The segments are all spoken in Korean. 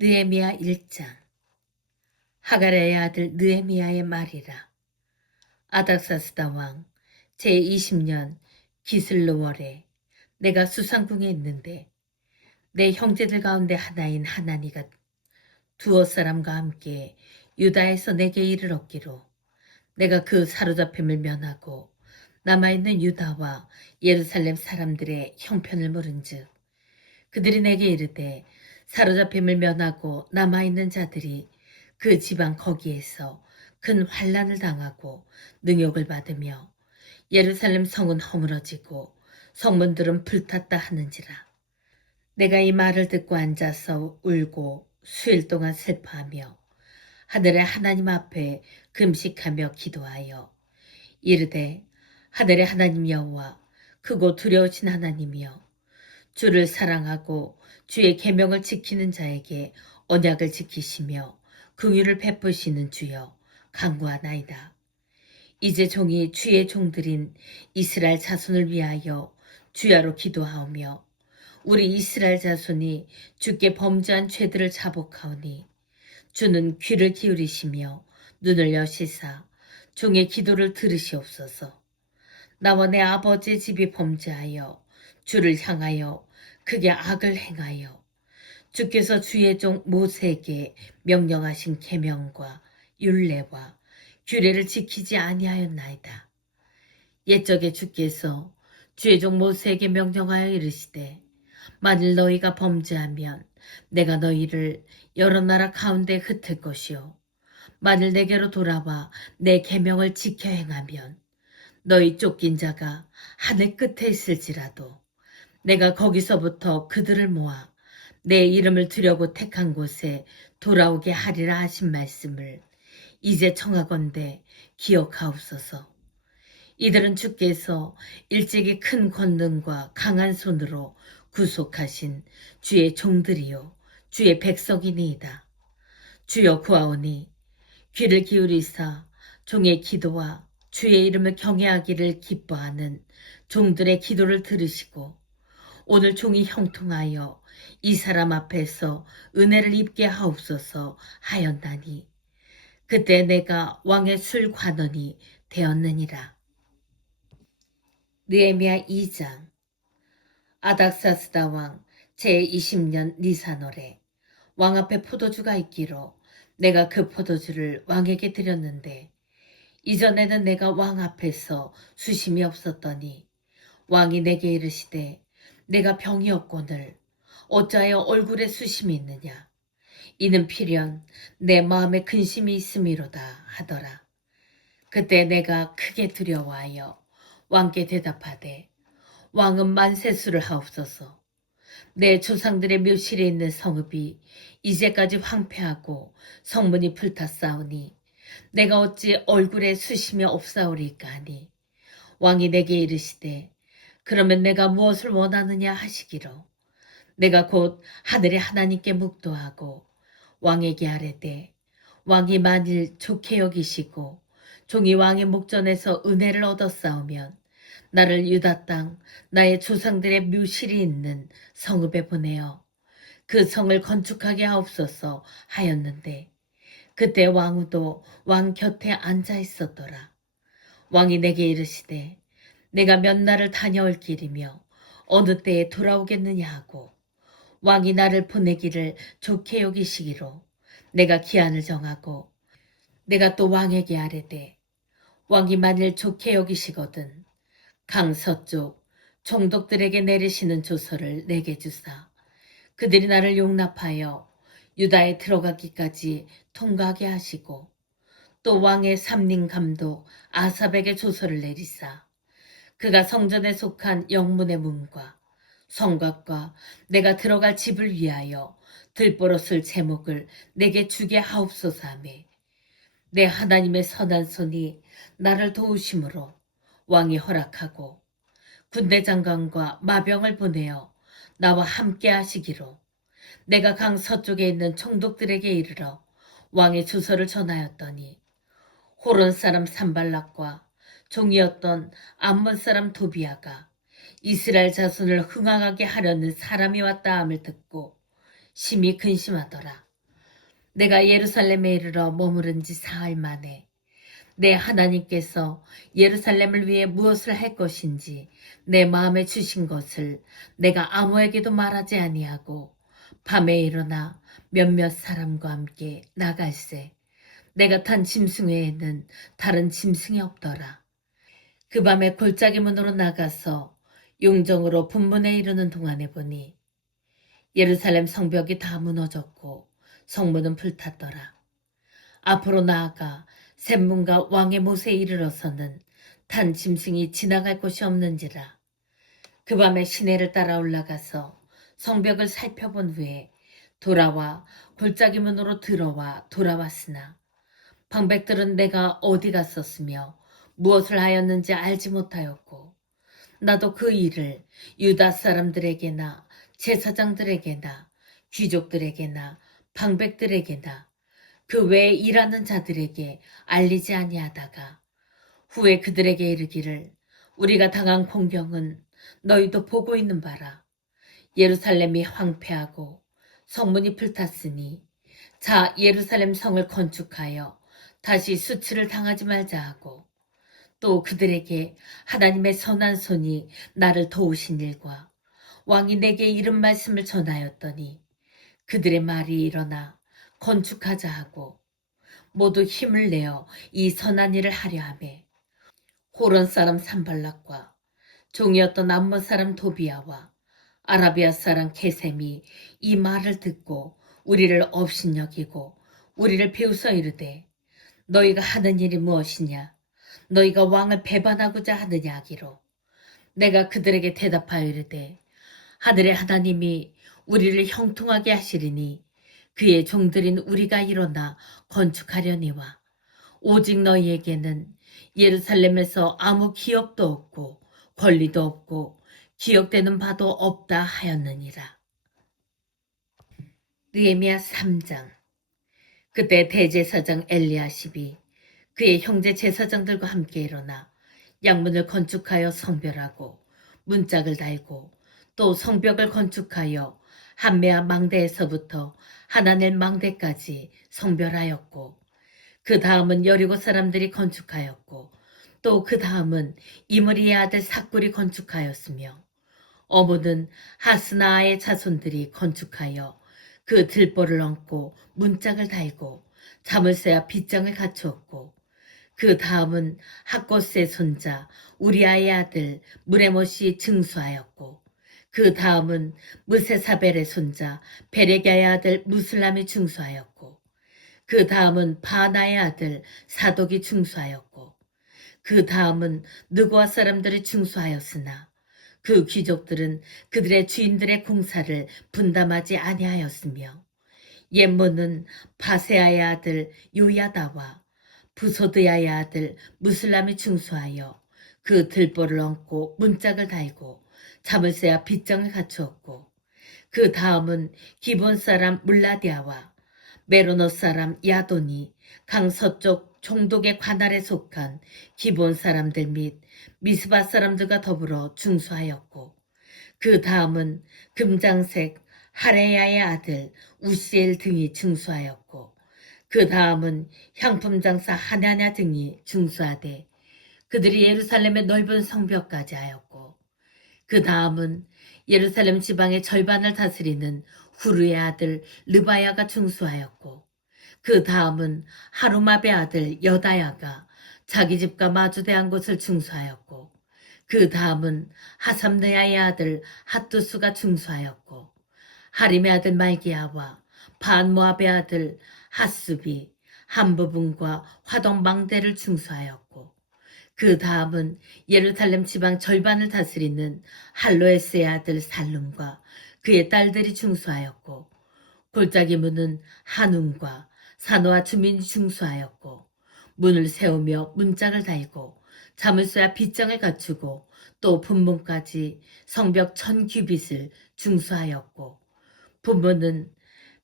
느헤미야 1장. 하가랴의 아들 느헤미야의 말이라. 아닥사스다 왕 제20년 기슬로월에 내가 수상궁에 있는데 내 형제들 가운데 하나인 하나니가 두어 사람과 함께 유다에서 내게 이르렀기로 내가 그 사로잡힘을 면하고 남아있는 유다와 예루살렘 사람들의 형편을 물은즉 그들이 내게 이르되 사로잡힘을 면하고 남아있는 자들이 그 지방 거기에서 큰 환난을 당하고 능욕을 받으며 예루살렘 성은 허물어지고 성문들은 불탔다 하는지라. 내가 이 말을 듣고 앉아서 울고 수일 동안 슬퍼하며 하늘의 하나님 앞에 금식하며 기도하여 이르되 하늘의 하나님 여호와 크고 두려우신 하나님이여 주를 사랑하고 주의 계명을 지키는 자에게 언약을 지키시며 긍휼을 베푸시는 주여 간구하나이다. 이제 종이 주의 종들인 이스라엘 자손을 위하여 주야로 기도하오며 우리 이스라엘 자손이 주께 범죄한 죄들을 자복하오니 주는 귀를 기울이시며 눈을 여시사 종의 기도를 들으시옵소서. 나와 내 아버지의 집이 범죄하여 주를 향하여 크게 악을 행하여 주께서 주의 종 모세에게 명령하신 계명과 율례와 규례를 지키지 아니하였나이다. 옛적에 주께서 주의 종 모세에게 명령하여 이르시되 만일 너희가 범죄하면 내가 너희를 여러 나라 가운데 흩을 것이요 만일 내게로 돌아와 내 계명을 지켜 행하면 너희 쫓긴 자가 하늘 끝에 있을지라도 내가 거기서부터 그들을 모아 내 이름을 두려고 택한 곳에 돌아오게 하리라 하신 말씀을 이제 청하건대 기억하옵소서. 이들은 주께서 일찍이 큰 권능과 강한 손으로 구속하신 주의 종들이요 주의 백성이니이다. 주여 구하오니 귀를 기울이사 종의 기도와 주의 이름을 경외하기를 기뻐하는 종들의 기도를 들으시고 오늘 종이 형통하여 이 사람 앞에서 은혜를 입게 하옵소서 하였나니 그때 내가 왕의 술관원이 되었느니라. 느헤미야 2장. 아닥사스다 왕 제20년 니산월에 왕 앞에 포도주가 있기로 내가 그 포도주를 왕에게 드렸는데 이전에는 내가 왕 앞에서 수심이 없었더니 왕이 내게 이르시되 내가 병이 없거늘 어찌하여 얼굴에 수심이 있느냐. 이는 필연 내 마음에 근심이 있음이로다 하더라. 그때 내가 크게 두려워하여 왕께 대답하되 왕은 만세수를 하옵소서. 내 조상들의 묘실에 있는 성읍이 이제까지 황폐하고 성문이 불탔사오니 내가 어찌 얼굴에 수심이 없사오리까 하니 왕이 내게 이르시되 그러면 내가 무엇을 원하느냐 하시기로 내가 곧 하늘의 하나님께 묵도하고 왕에게 아뢰되 왕이 만일 좋게 여기시고 종이 왕의 목전에서 은혜를 얻었사오면 나를 유다 땅 나의 조상들의 묘실이 있는 성읍에 보내어 그 성을 건축하게 하옵소서 하였는데 그때 왕후도 왕 곁에 앉아 있었더라. 왕이 내게 이르시되 내가 몇 날을 다녀올 길이며 어느 때에 돌아오겠느냐 하고 왕이 나를 보내기를 좋게 여기시기로 내가 기한을 정하고 내가 또 왕에게 아뢰되 왕이 만일 좋게 여기시거든 강 서쪽 총독들에게 내리시는 조서를 내게 주사 그들이 나를 용납하여 유다에 들어가기까지 통과하게 하시고 또 왕의 삼림 감독 아삽에게 조서를 내리사 그가 성전에 속한 영문의 문과 성곽과 내가 들어갈 집을 위하여 들보로쓸 제목을 내게 주게 하옵소서 하며 내 하나님의 선한 손이 나를 도우심으로 왕이 허락하고 군대 장관과 마병을 보내어 나와 함께 하시기로 내가 강 서쪽에 있는 총독들에게 이르러 왕의 주소를 전하였더니 호론 사람 산발락과 종이었던 암몬 사람 도비아가 이스라엘 자손을 흥황하게 하려는 사람이 왔다 함을 듣고 심히 근심하더라. 내가 예루살렘에 이르러 머무른 지 사흘 만에 내 하나님께서 예루살렘을 위해 무엇을 할 것인지 내 마음에 주신 것을 내가 아무에게도 말하지 아니하고 밤에 일어나 몇몇 사람과 함께 나갈새 내가 탄 짐승 외에는 다른 짐승이 없더라. 그 밤에 골짜기 문으로 나가서 용정으로 분문에 이르는 동안에 보니 예루살렘 성벽이 다 무너졌고 성문은 불탔더라. 앞으로 나아가 샘문과 왕의 못에 이르러서는 탄 짐승이 지나갈 곳이 없는지라. 그 밤에 시내를 따라 올라가서 성벽을 살펴본 후에 돌아와 골짜기 문으로 들어와 돌아왔으나 방백들은 내가 어디 갔었으며 무엇을 하였는지 알지 못하였고 나도 그 일을 유다 사람들에게나 제사장들에게나 귀족들에게나 방백들에게나 그 외에 일하는 자들에게 알리지 아니하다가 후에 그들에게 이르기를 우리가 당한 공경은 너희도 보고 있는 바라. 예루살렘이 황폐하고 성문이 불탔으니 자 예루살렘 성을 건축하여 다시 수치를 당하지 말자 하고 또 그들에게 하나님의 선한 손이 나를 도우신 일과 왕이 내게 이른 말씀을 전하였더니 그들의 말이 일어나 건축하자 하고 모두 힘을 내어 이 선한 일을 하려 하매 호론 사람 산발락과 종이었던 암몬 사람 도비아와 아라비아 사람 게셈이 이 말을 듣고 우리를 업신여기고 우리를 비웃어 이르되 너희가 하는 일이 무엇이냐 너희가 왕을 배반하고자 하느냐 하기로 내가 그들에게 대답하여 이르되 하늘의 하나님이 우리를 형통하게 하시리니 그의 종들인 우리가 일어나 건축하려니와 오직 너희에게는 예루살렘에서 아무 기업도 없고 권리도 없고 기억되는 바도 없다 하였느니라. 느헤미야 3장. 그때 대제사장 엘리야십이 그의 형제 제사장들과 함께 일어나 양문을 건축하여 성별하고 문짝을 달고 또 성벽을 건축하여 한메아 망대에서부터 하나넬 망대까지 성별하였고 그 다음은 여리고 사람들이 건축하였고 또 그 다음은 이므리의 아들 삭굴이 건축하였으며 어부는 하스나아의 자손들이 건축하여 그 들보를 얹고 문짝을 달고 자물쇠와 빗장을 갖추었고 그 다음은 학고스의 손자 우리아의 아들 무레못이 증수하였고 그 다음은 무세사벨의 손자 베레갸의 아들 무슬람이 증수하였고 그 다음은 바나의 아들 사독이 증수하였고 그 다음은 느고아 사람들이 증수하였으나 그 귀족들은 그들의 주인들의 공사를 분담하지 아니하였으며 옌모는 바세아의 아들 요야다와 부소드야의 아들 무슬람이 증수하여 그 들보를 얹고 문짝을 달고 자물쇠와 빗장을 갖추었고 그 다음은 기본 사람 물라디아와 메로노 사람 야돈이 강 서쪽 총독의 관할에 속한 기본 사람들 및 미스바 사람들과 더불어 중수하였고 그 다음은 금장색 하레야의 아들 우시엘 등이 중수하였고 그 다음은 향품 장사 하냐냐 등이 중수하되 그들이 예루살렘의 넓은 성벽까지 하였고 그 다음은 예루살렘 지방의 절반을 다스리는 후르의 아들 르바야가 중수하였고 그 다음은 하루마베 아들 여다야가 자기 집과 마주대한 곳을 중수하였고 그 다음은 하삼느야의 아들 핫두스가 중수하였고 하림의 아들 말기야와 반모압의 아들 핫수비 한 부분과 화동 망대를 중수하였고 그 다음은 예루살렘 지방 절반을 다스리는 할로에스의 아들 살룸과 그의 딸들이 중수하였고 골짜기 문은 한움과 산호와 주민이 중수하였고 문을 세우며 문짝을 달고 자물쇠와 빗장을 갖추고 또 분문까지 성벽 1000규빗을 중수하였고 분문은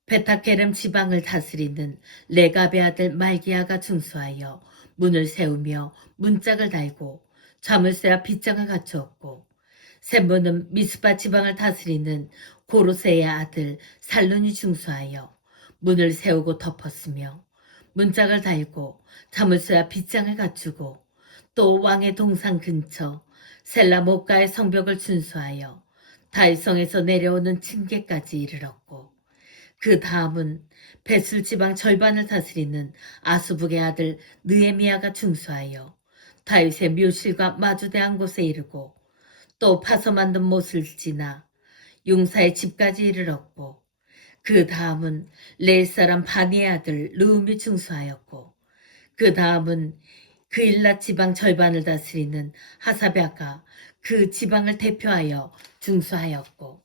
베타케름 지방을 다스리는 레갑의 아들 말기야가 중수하여 문을 세우며 문짝을 달고 자물쇠와 빗장을 갖추었고 샘문은 미스바 지방을 다스리는 고로세의 아들 살룬이 중수하여 문을 세우고 덮었으며 문짝을 달고 자물쇠와 빗장을 갖추고 또 왕의 동상 근처 셀라 목가의 성벽을 준수하여 다윗성에서 내려오는 층계까지 이르렀고 그 다음은 베술 지방 절반을 다스리는 아수북의 아들 느헤미야가 중수하여 다윗의 묘실과 마주대한 곳에 이르고 또 파서 만든 못을 지나 용사의 집까지 이르렀고 그 다음은 레 사람 바니의 아들 르움이 중수하였고 그 다음은 그일라 지방 절반을 다스리는 하사랴가 그 지방을 대표하여 중수하였고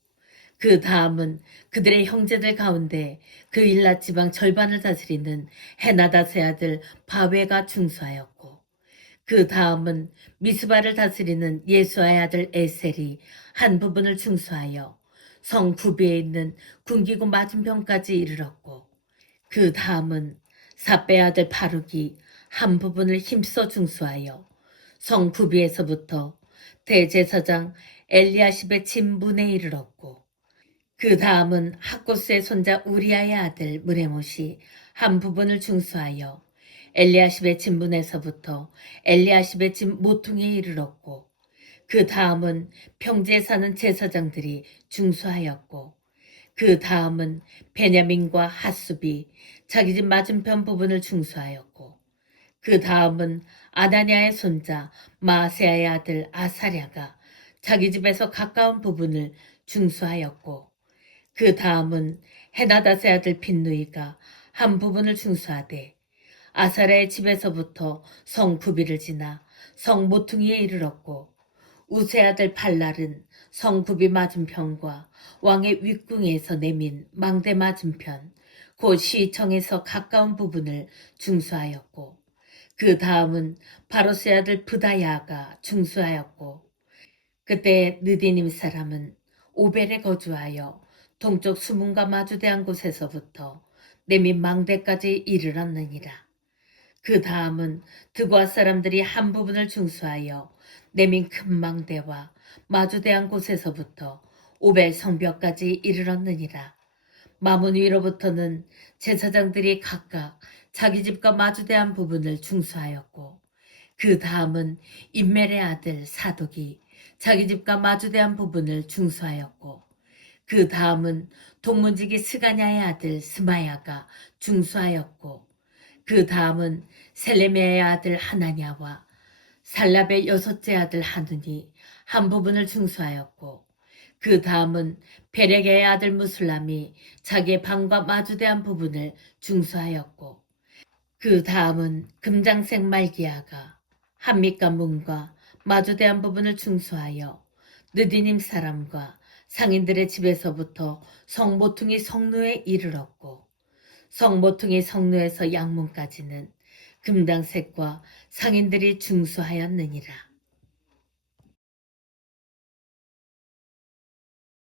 그 다음은 그들의 형제들 가운데 그일라 지방 절반을 다스리는 헤나닷의 아들 바웨가 중수하였고 그 다음은 미스바를 다스리는 예수아의 아들 에셀이 한 부분을 중수하여 성 부비에 있는 군기구 맞은편까지 이르렀고 그 다음은 삿배 아들 바룩이 한 부분을 힘써 중수하여 성 부비에서부터 대제사장 엘리야십의 진분에 이르렀고 그 다음은 학고스의 손자 우리아의 아들 무레못이 한 부분을 중수하여 엘리야십의 진분에서부터 엘리야십의 진 모퉁이에 이르렀고 그 다음은 평지에 사는 제사장들이 중수하였고 그 다음은 베냐민과 핫숲이 자기 집 맞은편 부분을 중수하였고 그 다음은 아다냐의 손자 마세아의 아들 아사랴가 자기 집에서 가까운 부분을 중수하였고 그 다음은 헤나닷의 아들 빈누이가 한 부분을 중수하되 아사랴의 집에서부터 성 부비를 지나 성 모퉁이에 이르렀고 우세 아들 발랄은 성 부비 맞은편과 왕의 윗궁에서 내민 망대 맞은편 곧 시청에서 가까운 부분을 중수하였고 그 다음은 바로스의 아들 브다야가 중수하였고 그때 느디님 사람은 오벨에 거주하여 동쪽 수문과 마주대한 곳에서부터 내민 망대까지 이르렀느니라. 그 다음은 드고아 사람들이 한 부분을 중수하여 내민 큰 망대와 마주대한 곳에서부터 오벨 성벽까지 이르렀느니라. 마문 위로부터는 제사장들이 각각 자기 집과 마주대한 부분을 중수하였고 그 다음은 임멜의 아들 사독이 자기 집과 마주대한 부분을 중수하였고 그 다음은 동문지기 스가냐의 아들 스마야가 중수하였고 그 다음은 셀레미야의 아들 하나냐와 살랍의 여섯째 아들 하눈이 한 부분을 중수하였고 그 다음은 베레게의 아들 무술람이 자기의 방과 마주대한 부분을 중수하였고 그 다음은 금장색 말기야가 한밑과 문과 마주대한 부분을 중수하여 느디님 사람과 상인들의 집에서부터 성모퉁이 성루에 이르렀고 성모퉁이 성루에서 양문까지는 금당색과 상인들이 중수하였느니라.